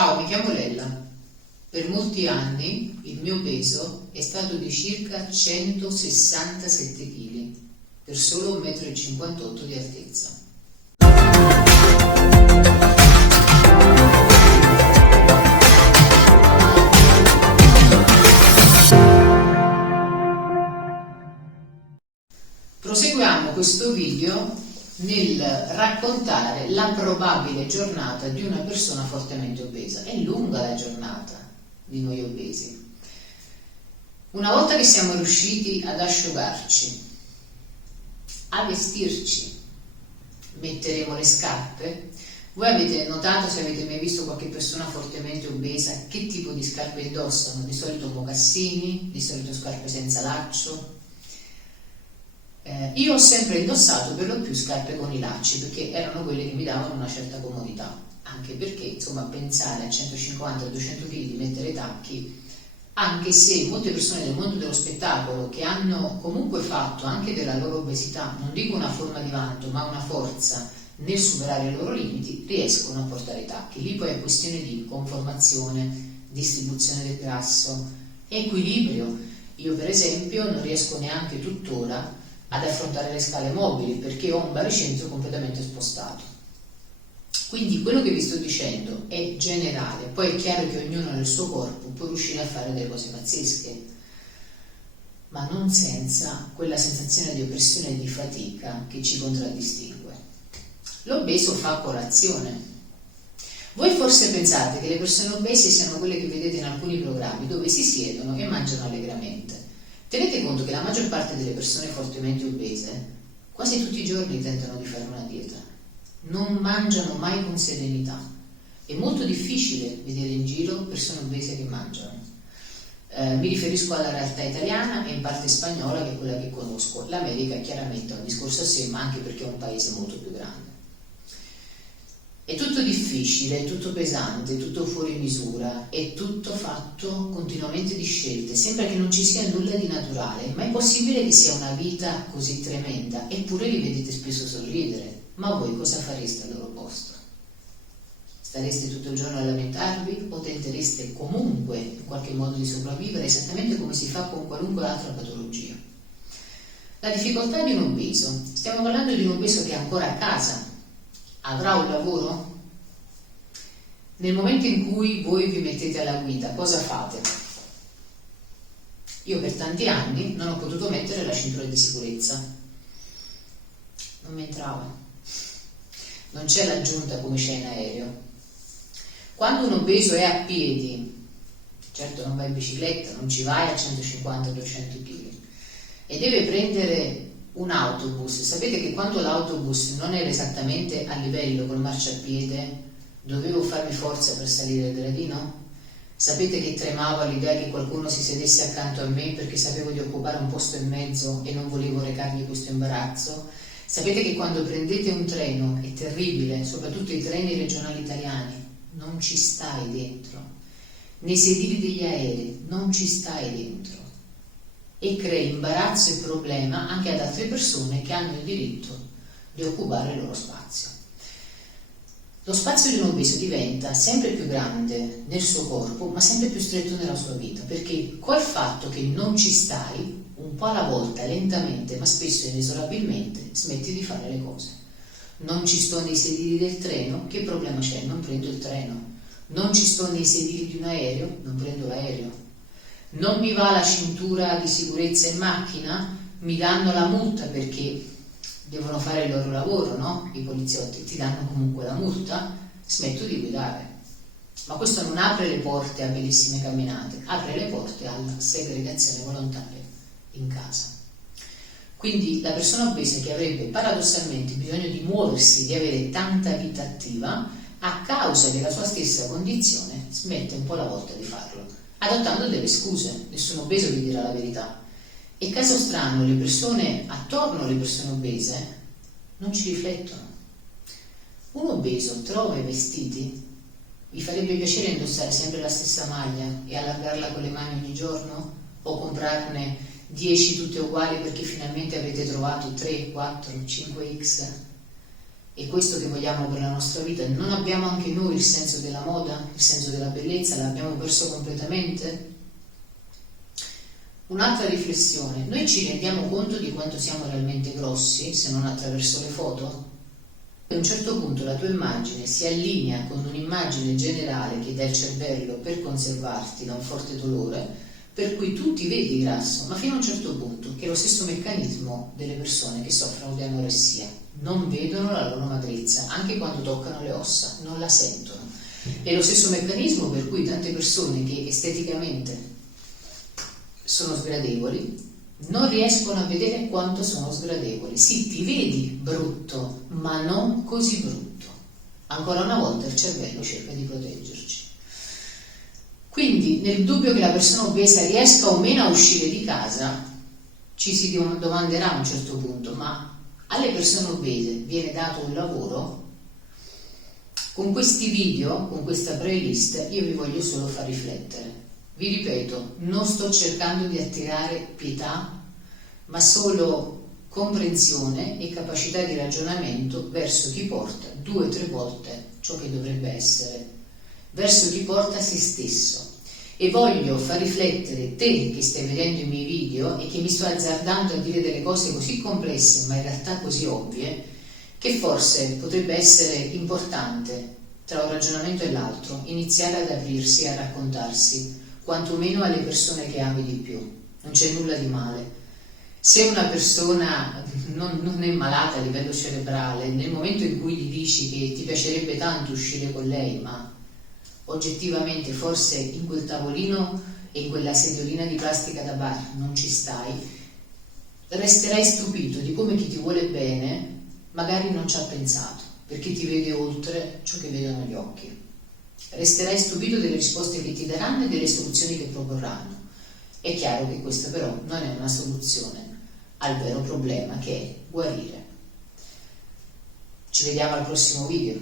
Ciao, mi chiamo Lella. Per molti anni il mio peso è stato di circa 167 kg per solo 1,58 m di altezza. Proseguiamo questo video nel raccontare la probabile giornata di una persona fortemente obesa. È lunga la giornata di noi obesi. Una volta che siamo riusciti ad asciugarci, a vestirci, metteremo le scarpe. Voi avete notato, se avete mai visto qualche persona fortemente obesa, che tipo di scarpe indossano? Di solito mocassini, di solito scarpe senza laccio. Io ho sempre indossato per lo più scarpe con i lacci, perché erano quelle che mi davano una certa comodità, anche perché insomma pensare a 150-200 kg di mettere tacchi, anche se molte persone del mondo dello spettacolo che hanno comunque fatto anche della loro obesità, non dico una forma di vanto, ma una forza nel superare i loro limiti, riescono a portare i tacchi. Lì poi è questione di conformazione, distribuzione del grasso, equilibrio. Io per esempio non riesco neanche tuttora ad affrontare le scale mobili perché ho un baricentro completamente spostato. Quindi quello che vi sto dicendo è generale, poi è chiaro che ognuno nel suo corpo può riuscire a fare delle cose pazzesche, ma non senza quella sensazione di oppressione e di fatica che ci contraddistingue. L'obeso fa colazione. Voi forse pensate che le persone obese siano quelle che vedete in alcuni programmi dove si siedono e mangiano allegramente. Tenete conto che la maggior parte delle persone fortemente obese quasi tutti i giorni tentano di fare una dieta, non mangiano mai con serenità. È molto difficile vedere in giro persone obese che mangiano. Mi riferisco alla realtà italiana e in parte spagnola, che è quella che conosco. L'America chiaramente è un discorso a sé, ma anche perché è un paese molto più grande. È tutto difficile, è tutto pesante, è tutto fuori misura, è tutto fatto continuamente di scelte. Sembra che non ci sia nulla di naturale, ma è possibile che sia una vita così tremenda? Eppure li vedete spesso sorridere. Ma voi cosa fareste al loro posto? Stareste tutto il giorno a lamentarvi o tentereste comunque in qualche modo di sopravvivere, esattamente come si fa con qualunque altra patologia? La difficoltà di un obeso. Stiamo parlando di un obeso che è ancora a casa. Avrà un lavoro? Nel momento in cui voi vi mettete alla guida, cosa fate? Io per tanti anni non ho potuto mettere la cintura di sicurezza. Non mi entrava. Non c'è l'aggiunta come c'è in aereo. Quando un obeso è a piedi, certo non va in bicicletta, non ci vai a 150-200 kg, e deve prendere un autobus. Sapete che quando l'autobus non era esattamente a livello col marciapiede, dovevo farmi forza per salire il gradino? Sapete che tremavo all'idea che qualcuno si sedesse accanto a me perché sapevo di occupare un posto in mezzo e non volevo recargli questo imbarazzo? Sapete che quando prendete un treno è terribile, soprattutto i treni regionali italiani, non ci stai dentro. Nei sedili degli aerei non ci stai dentro. E crea imbarazzo e problema anche ad altre persone che hanno il diritto di occupare il loro spazio. Lo spazio di un obeso diventa sempre più grande nel suo corpo, ma sempre più stretto nella sua vita, perché col fatto che non ci stai, un po' alla volta, lentamente, ma spesso inesorabilmente, smetti di fare le cose. Non ci sto nei sedili del treno, che problema c'è? Non prendo il treno. Non ci sto nei sedili di un aereo, non prendo l'aereo. Non mi va la cintura di sicurezza in macchina, mi danno la multa perché devono fare il loro lavoro, no? I poliziotti ti danno comunque la multa, smetto di guidare. Ma questo non apre le porte a bellissime camminate, apre le porte alla segregazione volontaria in casa. Quindi la persona obesa, che avrebbe paradossalmente bisogno di muoversi, di avere tanta vita attiva, a causa della sua stessa condizione smette un po' alla volta di farlo, adottando delle scuse. Nessun obeso vi dirà la verità. E caso strano, le persone attorno alle persone obese non ci riflettono. Un obeso trova i vestiti? Vi farebbe piacere indossare sempre la stessa maglia e allargarla con le mani ogni giorno? O comprarne 10 tutte uguali perché finalmente avete trovato 3, 4, 5X? è questo che vogliamo per la nostra vita? Non abbiamo anche noi il senso della moda, il senso della bellezza? L'abbiamo perso completamente? Un'altra riflessione: noi ci rendiamo conto di quanto siamo realmente grossi, se non attraverso le foto? A un certo punto la tua immagine si allinea con un'immagine generale che dà il cervello per conservarti da un forte dolore, per cui tu ti vedi grasso, ma fino a un certo punto, che è lo stesso meccanismo delle persone che soffrono di anoressia. Non vedono la loro magrezza, anche quando toccano le ossa, non la sentono. È lo stesso meccanismo per cui tante persone che esteticamente sono sgradevoli non riescono a vedere quanto sono sgradevoli. Sì, ti vedi brutto, ma non così brutto. Ancora una volta il cervello cerca di proteggerci. Quindi, nel dubbio che la persona obesa riesca o meno a uscire di casa, ci si domanderà a un certo punto: ma alle persone obese viene dato un lavoro? Con questi video, con questa playlist, io vi voglio solo far riflettere. Vi ripeto, non sto cercando di attirare pietà, ma solo comprensione e capacità di ragionamento verso chi porta 2 o 3 volte ciò che dovrebbe essere, verso chi porta se stesso. E voglio far riflettere te che stai vedendo i miei video e che mi sto azzardando a dire delle cose così complesse ma in realtà così ovvie, che forse potrebbe essere importante, tra un ragionamento e l'altro, iniziare ad aprirsi e a raccontarsi, quantomeno alle persone che ami di più. Non c'è nulla di male. Se una persona non è malata a livello cerebrale, nel momento in cui gli dici che ti piacerebbe tanto uscire con lei, ma oggettivamente forse in quel tavolino e in quella sediolina di plastica da bar non ci stai, resterai stupito di come chi ti vuole bene magari non ci ha pensato, perché ti vede oltre ciò che vedono gli occhi. Resterai stupito delle risposte che ti daranno e delle soluzioni che proporranno. È chiaro che questa però non è una soluzione al vero problema, che è guarire. Ci vediamo al prossimo video.